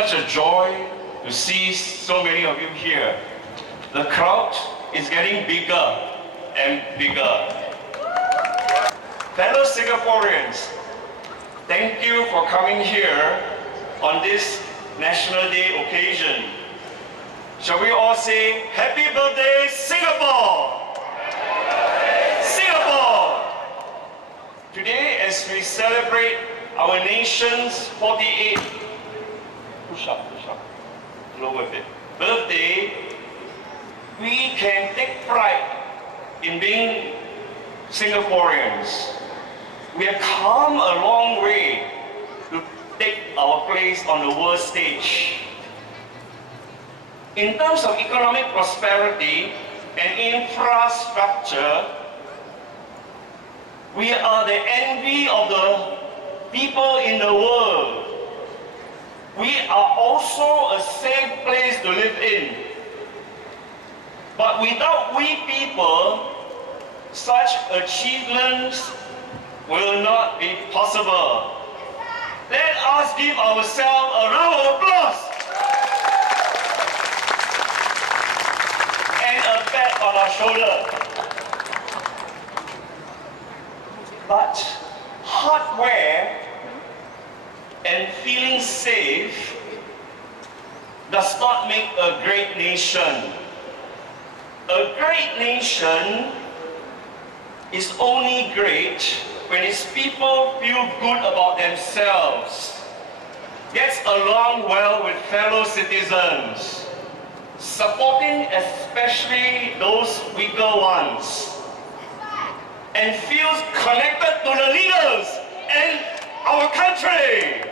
such a joy to see so many of you here. The crowd is getting bigger and bigger. Fellow Singaporeans, thank you for coming here on this National Day occasion. Shall we all say, Happy Birthday, Singapore! Singapore! Today, as we celebrate our nation's 48th lower bit, birthday, we can take pride in being Singaporeans. We have come a long way to take our place on the world stage. In terms of economic prosperity and infrastructure, we are the envy of the people in the world. We are also a safe place to live in. But without we people, such achievements will not be possible. Let us give ourselves a round of applause and a pat on our shoulder. But hardware and feeling safe does not make a great nation. A great nation is only great when its people feel good about themselves, gets along well with fellow citizens, supporting especially those weaker ones, and feels connected to the leaders and our country.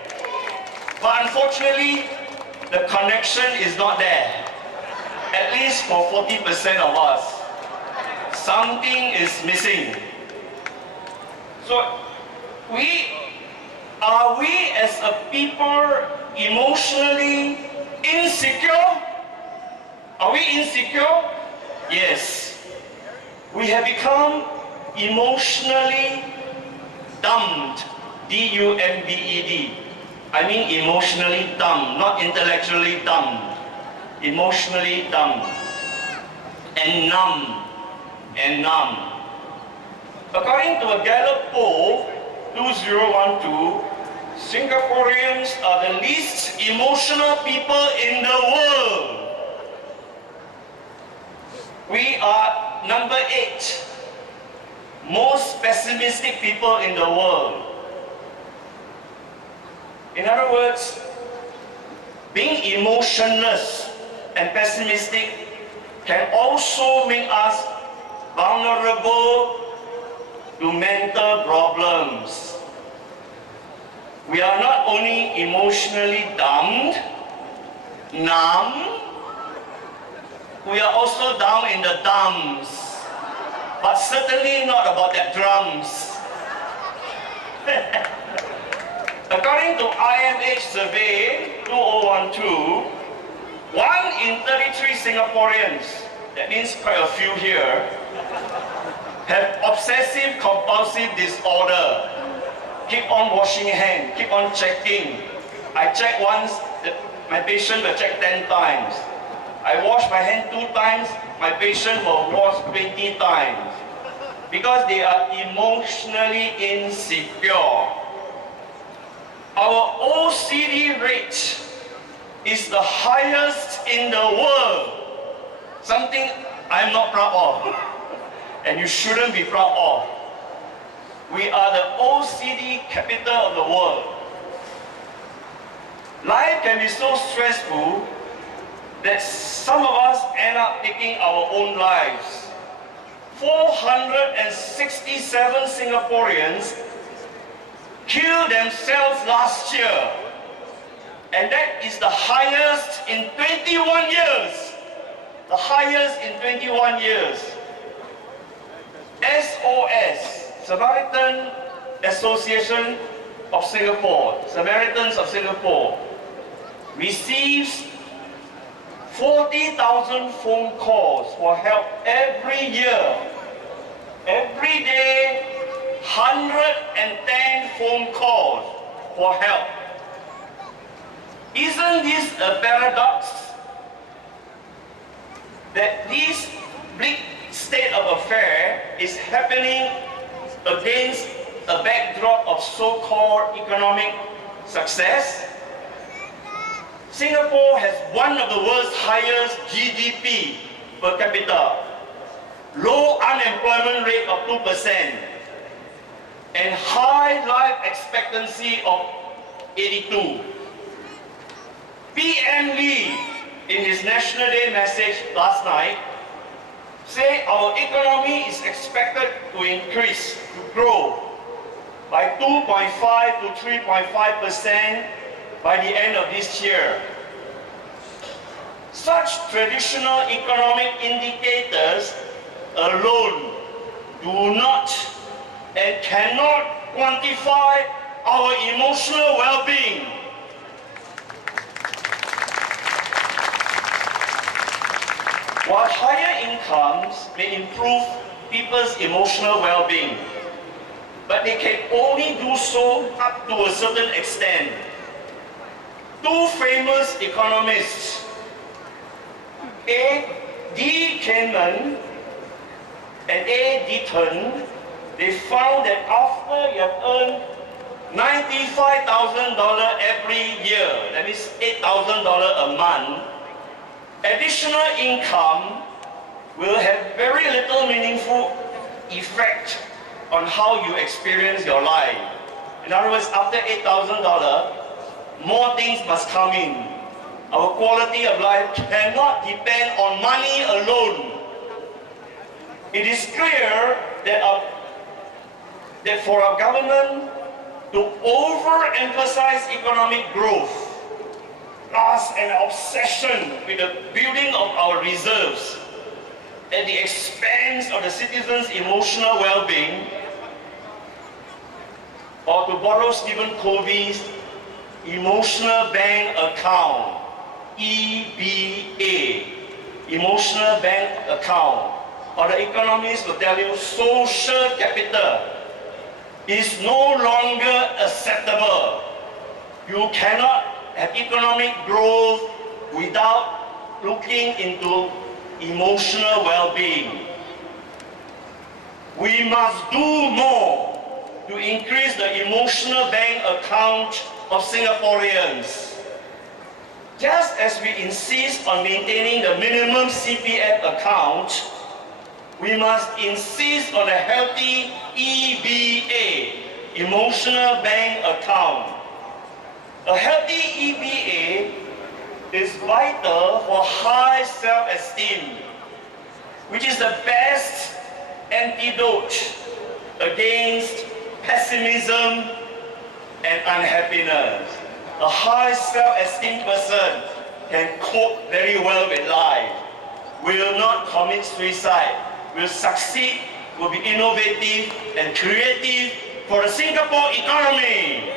But unfortunately, the connection is not there. At least for 40% of us. Something is missing. So, are we as a people emotionally insecure? Are we insecure? Yes. We have become emotionally dumbed. D-U-M-B-E-D. I mean emotionally dumb, not intellectually dumb. Emotionally dumb. And numb. And numb. According to a Gallup poll, 2012, Singaporeans are the least emotional people in the world. We are number 8 most pessimistic people in the world. In other words, being emotionless and pessimistic can also make us vulnerable to mental problems. We are not only emotionally dumbed, numb, we are also down in the dumps, but certainly not about that drums. According to IMH survey 2012, 1 in 33 Singaporeans, that means quite a few here, have obsessive compulsive disorder. Keep on washing hands, keep on checking. I check once, my patient will check 10 times. I wash my hand 2 times, my patient will wash 20 times. Because they are emotionally insecure. Our OCD rate is the highest in the world. Something I'm not proud of. And you shouldn't be proud of. We are the OCD capital of the world. Life can be so stressful that some of us end up taking our own lives. 467 Singaporeans killed themselves last year. And that is the highest in 21 years. The highest in 21 years. SOS, Samaritan Association of Singapore, Samaritans of Singapore, receives 40,000 phone calls for help every year. Every day, 110 phone calls for help. Isn't this a paradox? That this bleak state of affair is happening against a backdrop of so-called economic success? Singapore has one of the world's highest GDP per capita, low unemployment rate of 2%, and high life expectancy of 82. PM Lee, in his National Day message last night, say our economy is expected to increase, to grow by 2.5 to 3.5% by the end of this year. Such traditional economic indicators alone do not and cannot quantify our emotional well-being. While higher incomes may improve people's emotional well-being, but they can only do so up to a certain extent. Two famous economists, D. Kahneman and A. Deaton, they found that after you have earned $95,000 every year, that means $8,000 a month, additional income will have very little meaningful effect on how you experience your life. In other words, after $8,000, more things must come in. Our quality of life cannot depend on money alone. It is clear that for our government to overemphasize economic growth, plus an obsession with the building of our reserves at the expense of the citizens' emotional well-being, or to borrow Stephen Covey's emotional bank account, EBA, emotional bank account, or the economists will tell you social capital is no longer acceptable. You cannot have economic growth without looking into emotional well-being. We must do more to increase the emotional bank account of Singaporeans. Just as we insist on maintaining the minimum CPF account, we must insist on a healthy EBA, emotional bank account. A healthy EBA is vital for high self-esteem, which is the best antidote against pessimism and unhappiness. A high self-esteem person can cope very well with life, will not commit suicide, will succeed, will be innovative and creative for the Singapore economy.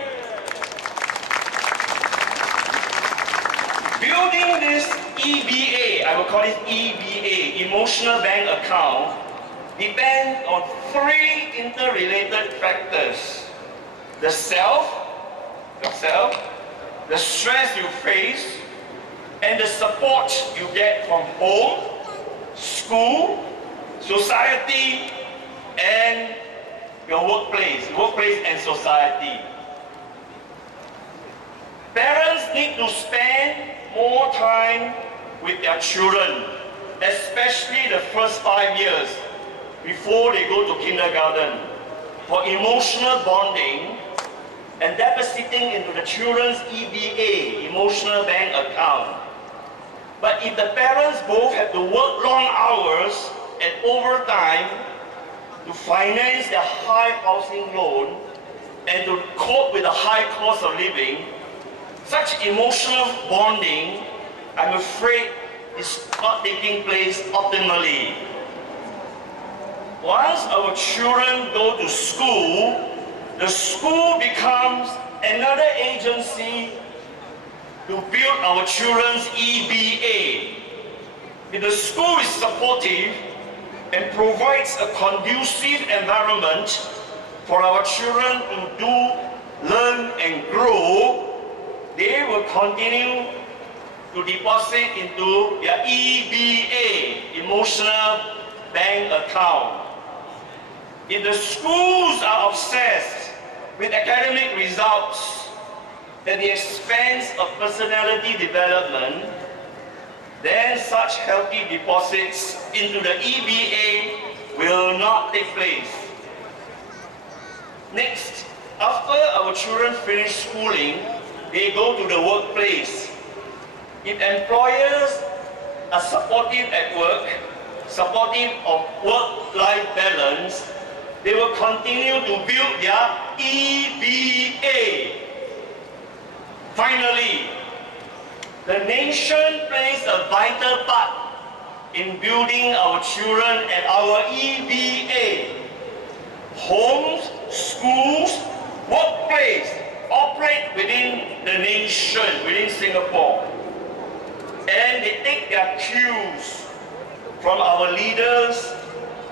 Building this EBA, I will call it EBA, emotional bank account, depends on three interrelated factors. The self, the stress you face, and the support you get from home, school, society, and your workplace and society. Parents need to spend more time with their children, especially the first 5 years before they go to kindergarten, for emotional bonding and depositing into the children's EBA, emotional bank account. But if the parents both have to work long hours and overtime to finance their high housing loan and to cope with the high cost of living, such emotional bonding, I'm afraid, is not taking place optimally. Once our children go to school, the school becomes another agency to build our children's EBA. If the school is supportive and provides a conducive environment for our children to do, learn and grow, they will continue to deposit into their EBA, emotional bank account. If the schools are obsessed with academic results at the expense of personality development, then such healthy deposits into the EBA will not take place. Next, after our children finish schooling, they go to the workplace. If employers are supportive at work, supportive of work-life balance, they will continue to build their EBA. Finally, the nation plays a vital part in building our children and our EBA. Homes, schools, workplace operate within the nation, within Singapore. And they take their cues from our leaders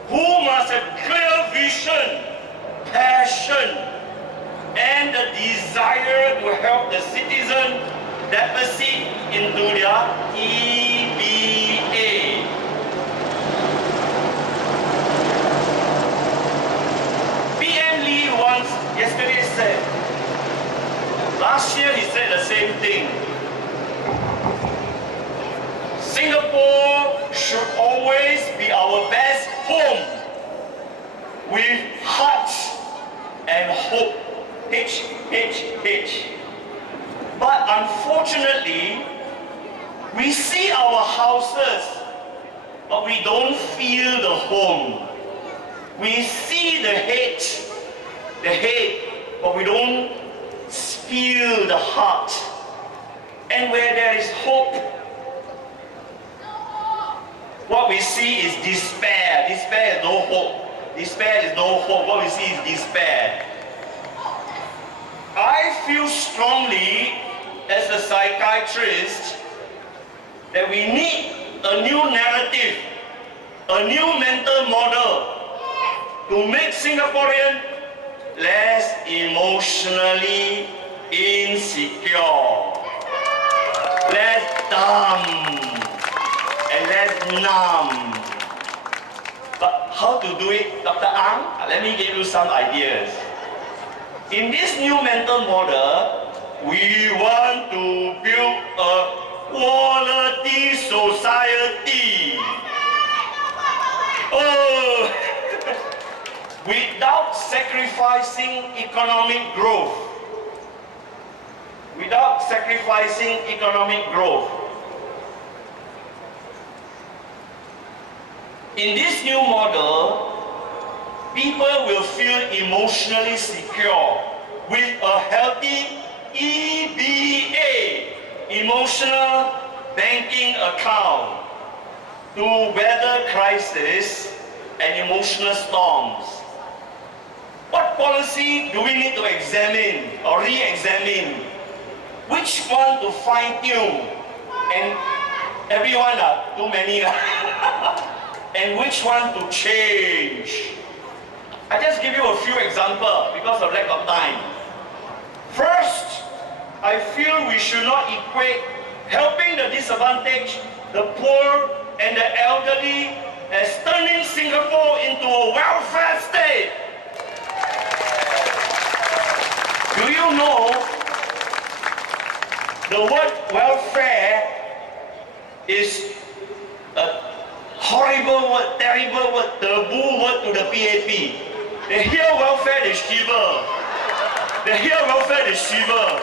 who must have clear vision, passion, and the desire to help the citizen deposit into their EBA. PM Lee once yesterday said, last year he said the same thing. Singapore should always be our best home with heart and hope. H, H, H. But unfortunately, we see our houses, but we don't feel the home. We see the head, but we don't feel the heart. And where there is hope, what we see is despair. Despair is no hope. Despair is no hope. What we see is despair. I feel strongly as a psychiatrist that we need a new narrative, a new mental model to make Singaporeans less emotionally insecure, less dumb, and less numb. But how to do it, Dr. Ang? Let me give you some ideas. In this new mental model, we want to build a quality society. Oh, without sacrificing economic growth. Without sacrificing economic growth. In this new model, people will feel emotionally secure with a healthy EBA, emotional banking account, to weather crisis and emotional storms. What policy do we need to examine or re-examine? Which one to fine-tune? And everyone, too many. And which one to change? I just give you a few examples because of lack of time. First, I feel we should not equate helping the disadvantaged, the poor, and the elderly as turning Singapore into a welfare state. Do you know the word welfare is a horrible word, terrible word, taboo word to the PAP. They hear welfare, they shiver. They hear welfare, they shiver.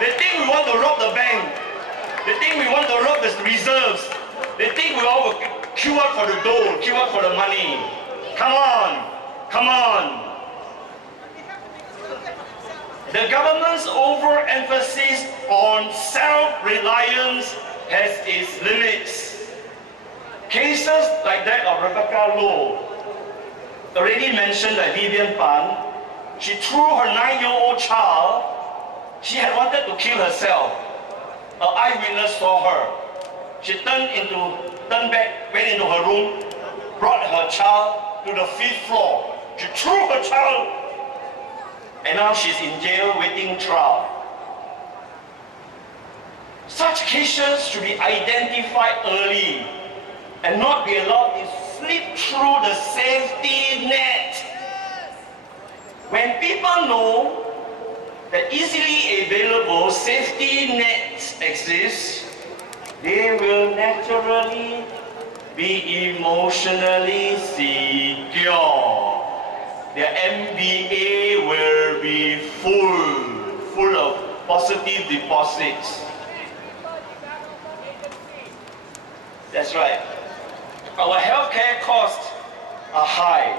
They think we want to rob the bank. They think we want to rob the reserves. They think we all will queue up for the dough, queue up for the money. Come on, come on. The government's overemphasis on self-reliance has its limits. Cases like that of Rebecca Low, already mentioned by Vivian Pan, she threw her 9-year-old child, she had wanted to kill herself. An eyewitness saw her. She turned back, went into her room, brought her child to the 5th floor. She threw her child, and now she's in jail waiting trial. Such cases should be identified early and not be allowed to slip through the safety net. When people know that easily available safety nets exist, they will naturally be emotionally secure. Their MBA will be full of positive deposits. That's right. Our healthcare costs are high,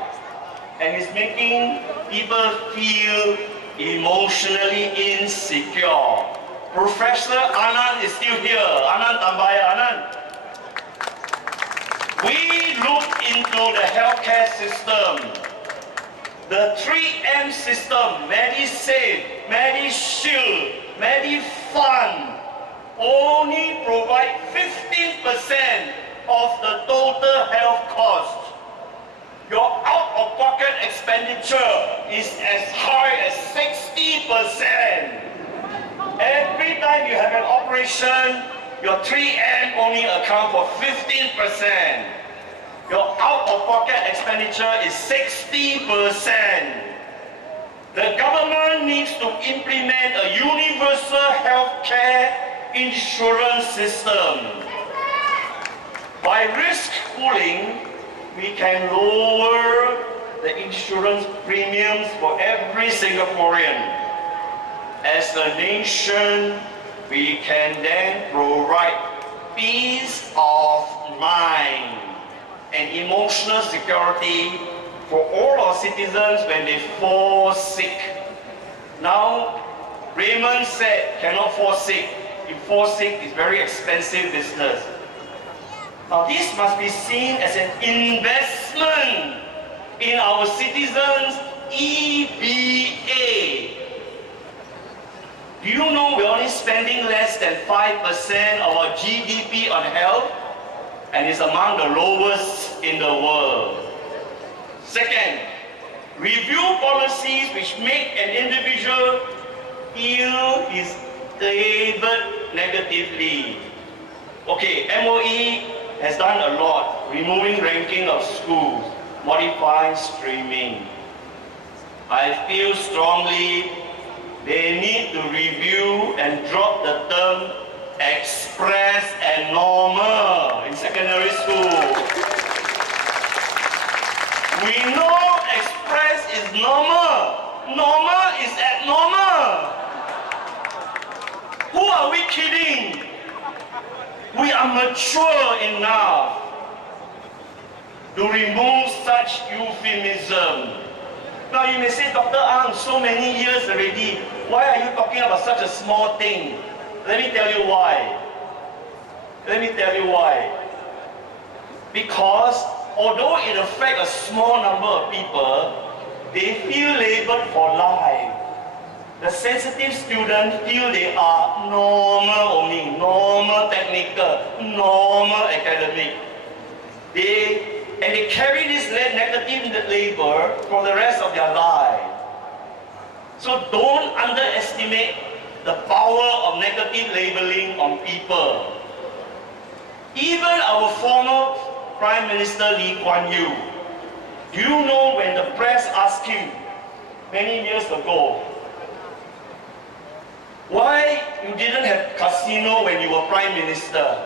and it's making people feel emotionally insecure. Professor Anand is still here. Anand Tambaya, Anand. We look into the healthcare system. The 3M system, MediSave, MediShield, MediFund, only provide 15% of the total health cost. Your out-of-pocket expenditure is as high as 60%. Every time you have an operation, your 3M only account for 15%. Your out-of-pocket expenditure is 60%. The government needs to implement a universal healthcare insurance system. By risk pooling, we can lower the insurance premiums for every Singaporean. As a nation, we can then provide peace of mind and emotional security for all our citizens when they fall sick. Now, Raymond said cannot fall sick. If fall sick, it's very expensive business. Now, this must be seen as an investment in our citizens' EBA. Do you know we're only spending less than 5% of our GDP on health? And it's among the lowest in the world. Second, review policies which make an individual feel is labeled negatively. Okay, MOE has done a lot, removing ranking of schools, modifying streaming. I feel strongly they need to review and drop the term express and normal in secondary school. We know express is normal. Normal is abnormal. Who are we kidding? We are mature enough to remove such euphemism. Now you may say, Dr. Ang, so many years already, why are you talking about such a small thing? Let me tell you why. Let me tell you why. Because although it affects a small number of people, they feel labeled for life. The sensitive students feel they are normal only, normal technical, normal academic. They carry this negative label for the rest of their life. So don't underestimate the power of negative labeling on people. Even our former Prime Minister Lee Kuan Yew, do you know when the press asked him many years ago, why you didn't have casino when you were Prime Minister?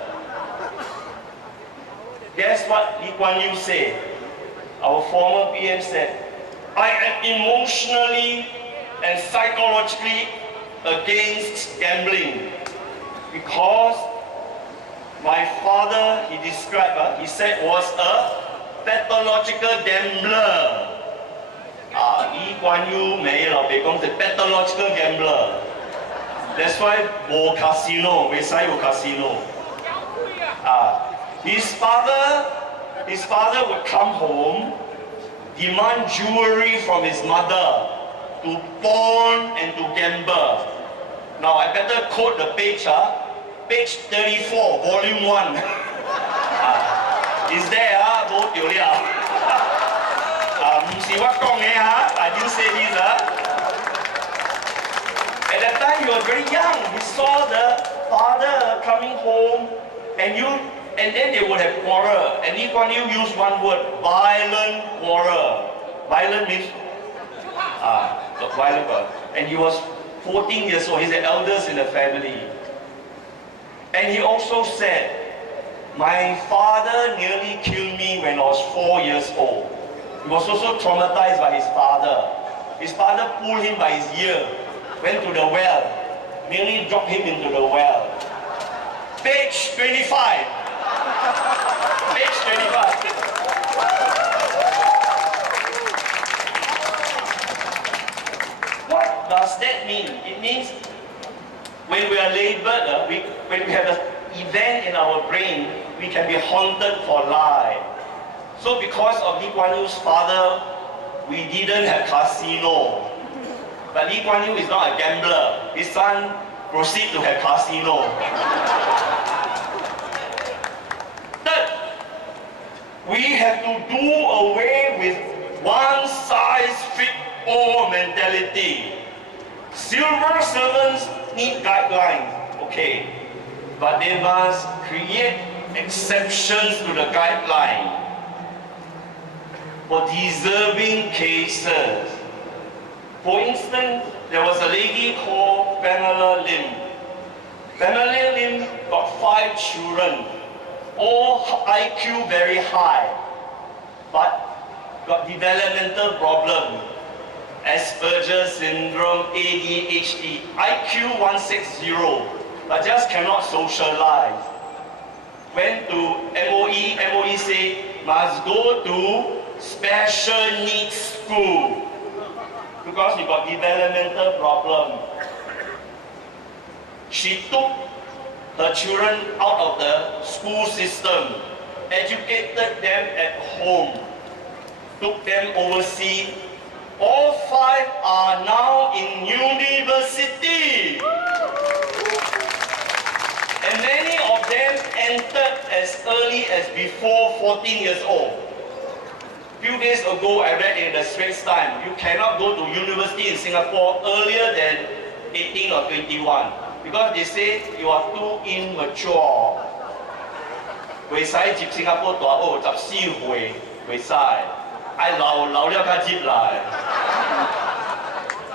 Guess what Lee Kuan Yew said? Our former PM said, I am emotionally and psychologically against gambling because my father, he described, he said, was a pathological gambler. Lee Kuan Yew 没了，别讲是 pathological gambler. That's why 冇 casino， 未使有 casino. His father would come home, demand jewelry from his mother to pawn and to gamble. Now I better quote the page, page 34, volume 1. Is there, I didn't say this. At that time he was very young. He saw the father coming home, and then they would have quarrel. And Lee Kuan Yew used one word, violent quarrel. Violent means violent quarrel. And he was 14 years old. He's the eldest in the family. And he also said, my father nearly killed me when I was 4 years old. He was also traumatized by his father. His father pulled him by his ear, went to the well, nearly dropped him into the well. Page 25. Page 25. What does that mean? It means when we are labeled, when we have an event in our brain, we can be haunted for life. So because of Lee Kuan Yew's father, we didn't have casino. But Lee Kuan Yew is not a gambler. His son proceeds to have casino. Third, we have to do away with one-size-fits-all mentality. Civil servants need guidelines, okay, but they must create exceptions to the guideline for deserving cases. For instance, there was a lady called Pamela Lim. Pamela Lim got 5 children, all IQ very high, but got developmental problems, Asperger's syndrome, ADHD, IQ 160, but just cannot socialize. Went to MOE, MOE said, must go to special needs school because he got developmental problem. She took her children out of the school system, educated them at home, took them overseas. All 5 are now in university. And many of them entered as early as before 14 years old. A few days ago, I read in the Straits Times, you cannot go to university in Singapore earlier than 18 or 21 because they say you are too immature. 袂使入新加坡大學14歲，袂使，愛老了才入來，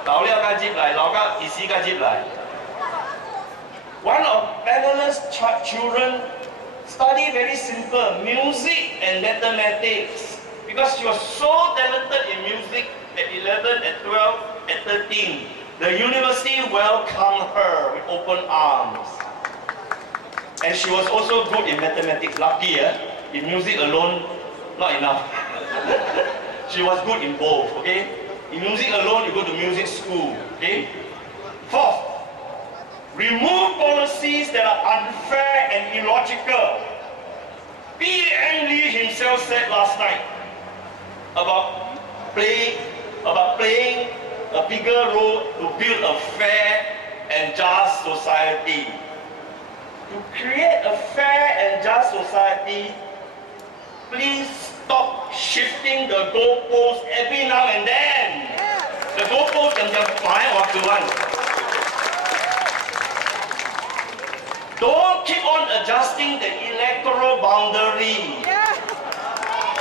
老了才入來，老到幾時才入來？ One of Pamela's children studied very simple, music and mathematics. Because she was so talented in music at 11, at 12, at 13. The university welcomed her with open arms. And she was also good in mathematics. Lucky, in music alone, not enough. She was good in both, okay? In music alone, you go to music school, okay? Fourth, remove policies that are unfair and illogical. PM Lee himself said last night about playing a bigger role to build a fair and just society. To create a fair and just society, please stop shifting the goalposts every now and then. The goalposts can just fly waktu one. Don't keep on adjusting the electoral boundary.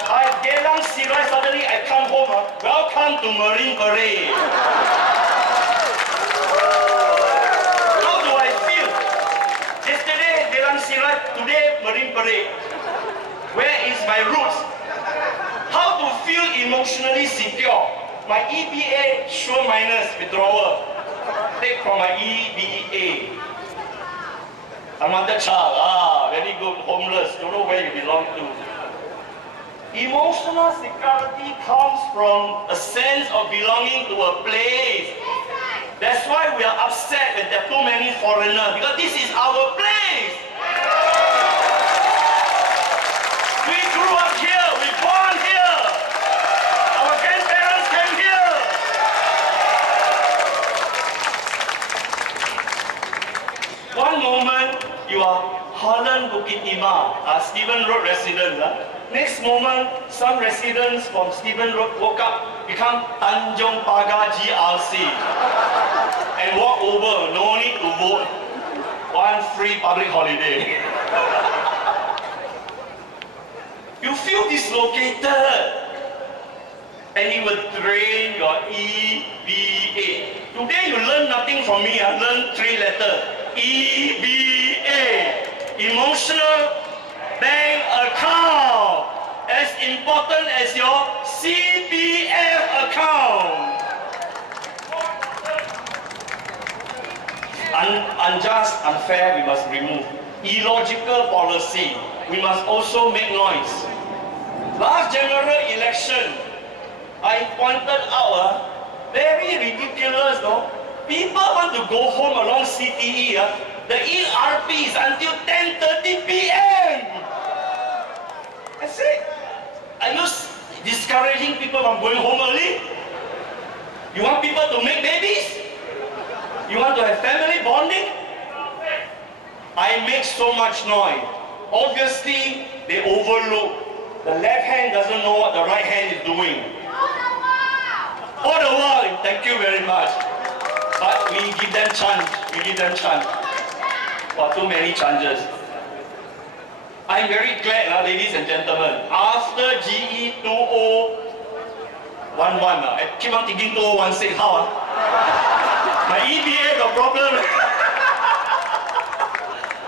I Geylang Sirai, suddenly I come home, welcome to Marine Parade. How do I feel? Yesterday Geylang Sirai, today Marine Parade. Where is my roots? How to feel emotionally secure? My EBA sure minus withdrawal. Take from my EBA. Unwanted child, very good, homeless, don't know where you belong to. Emotional security comes from a sense of belonging to a place. That's why we are upset when there are too many foreigners, because this is our place. We grew up here, we born here. Our grandparents came here. One moment, you are Holland Bukit Timah, a Stephen Road resident. Next moment, some residents from Stephen Road woke up, become Tanjong Pagar GRC, and walk over, no need to vote. one free public holiday. You feel dislocated. And it will drain your EBA. Today you learn nothing from me, I learned 3 letters. EBA, emotional bank account, as important as your CPF account. Unjust, unfair, we must remove. Illogical policy, we must also make noise. Last general election, I pointed out very ridiculous, no? People want to go home along CTE. The ERP is until 10:30 p.m. I say, are you discouraging people from going home early? You want people to make babies? You want to have family bonding? I make so much noise. Obviously, they overlook. The left hand doesn't know what the right hand is doing. All the while, thank you very much. But we give them chance. We give them chance. For too many chances. I'm very glad, ladies and gentlemen. After GE 2011, I keep on thinking 2016. How? My EBA got problem.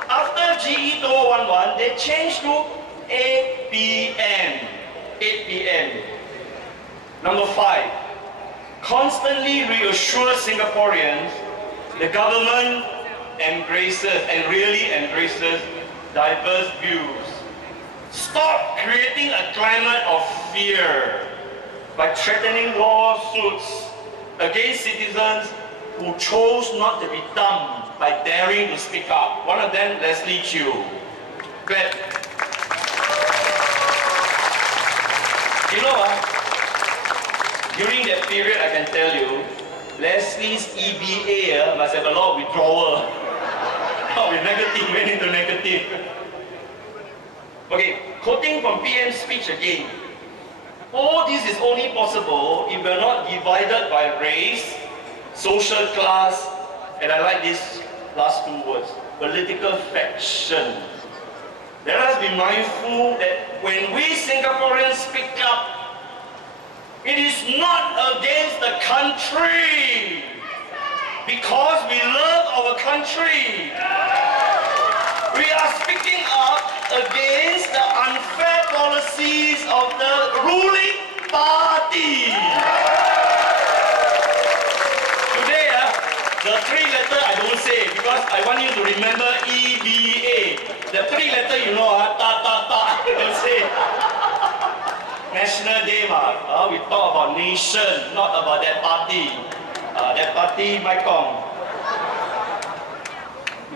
After GE 2011, they changed to 8 p.m. 8 p.m. Number 5. Constantly reassure Singaporeans the government embraces and really embraces diverse views. Stop creating a climate of fear by threatening lawsuits against citizens who chose not to be dumb by daring to speak up. One of them, Leslie Chew. Glad. You know what? During that period, I can tell you, Leslie's EBA must have a lot of withdrawal. With negative, went into negative. Okay, quoting from PM's speech again. All this is only possible if we're not divided by race, social class, and I like these last 2 words, political faction. Let us be mindful that when we Singaporeans speak up, it is not against the country, because we love our country. We are speaking up against the unfair policies of the ruling party. Today, the 3 letters I don't say because I want you to remember EBA. The 3 letters, you know, ta. Don't say. National Day, we talk about nation, not about that party. That party might come.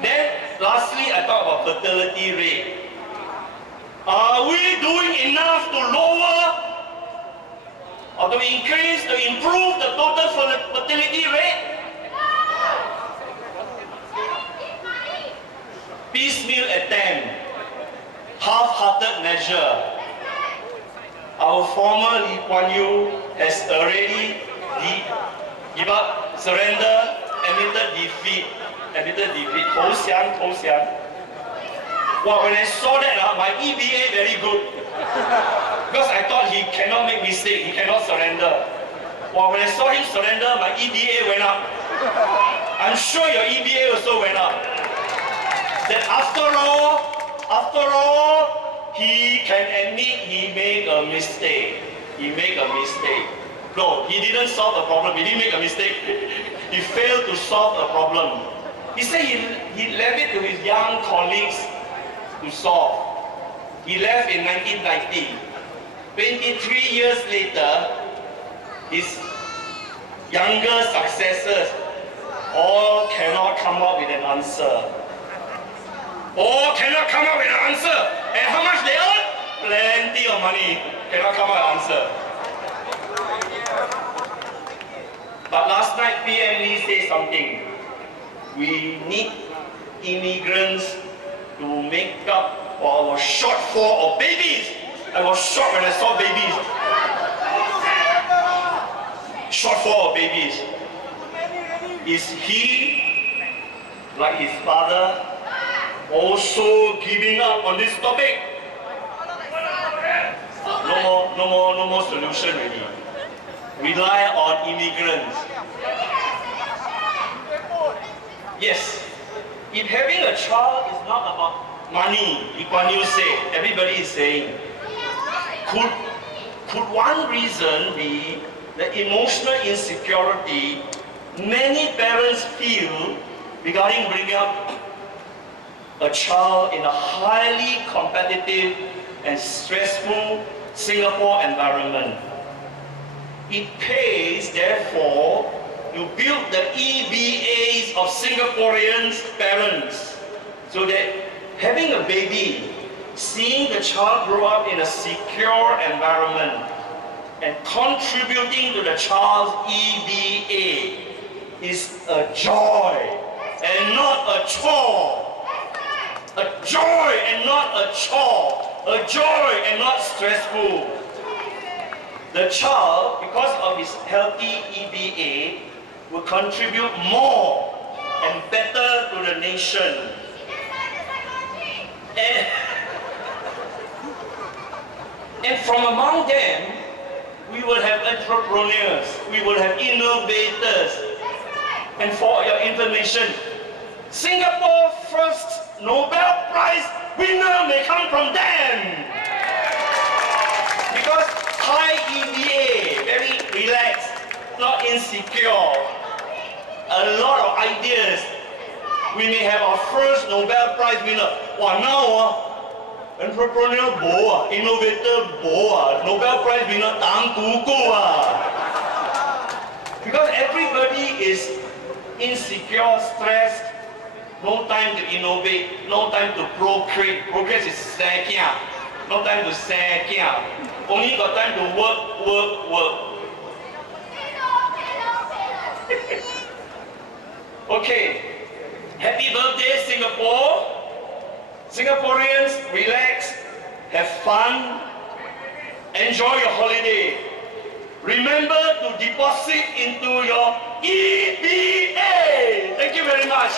Then, lastly, I talk about fertility rate. Are we doing enough to lower or to increase, to improve the total fertility rate? Piecemeal attempt, half-hearted measure. Our former Lee Kuan Yew has already give up, surrender, admitted defeat.投降. Wow, when I saw that, my EBA very good. Because I thought he cannot make mistake, he cannot surrender. Wow, when I saw him surrender, my EBA went up. I'm sure your EBA also went up. That after all, he can admit he made a mistake. No, he didn't solve the problem. He didn't make a mistake. He failed to solve the problem. He said he left it to his young colleagues to solve. He left in 1990. 23 years later, his younger successors all cannot come up with an answer. And how much they earn? Plenty of money. Cannot come up with an answer. But last night, PM Lee said something. We need immigrants to make up for our shortfall of babies. I was shocked when I saw babies. Shortfall of babies. Is he, like his father, also giving up on this topic. No more solution really. Rely on immigrants. Yes, if having a child is not about money, Lee Kuan Yew said, everybody is saying, could one reason be the emotional insecurity many parents feel regarding bringing up a child in a highly competitive and stressful Singapore environment? It pays, therefore, to build the EBAs of Singaporeans' parents so that having a baby, seeing the child grow up in a secure environment, and contributing to the child's EBA is a joy and not a chore. A joy and not a chore. A joy and not stressful. The child, because of his healthy EBA, will contribute more and better to the nation. And from among them, we will have entrepreneurs, we will have innovators. And for your information, Singapore first Nobel Prize winner may come from them. Because high EBA, very relaxed, not insecure. A lot of ideas. We may have our first Nobel Prize winner. Wow, now entrepreneur bo, innovator bo, Nobel Prize winner tang tu go. Because everybody is insecure, stressed, no time to innovate, no time to procreate. Procreate is sekia. No time to sekia. Only got time to work. Okay. Happy birthday, Singapore. Singaporeans, relax, have fun, enjoy your holiday. Remember to deposit into your EBA. Thank you very much.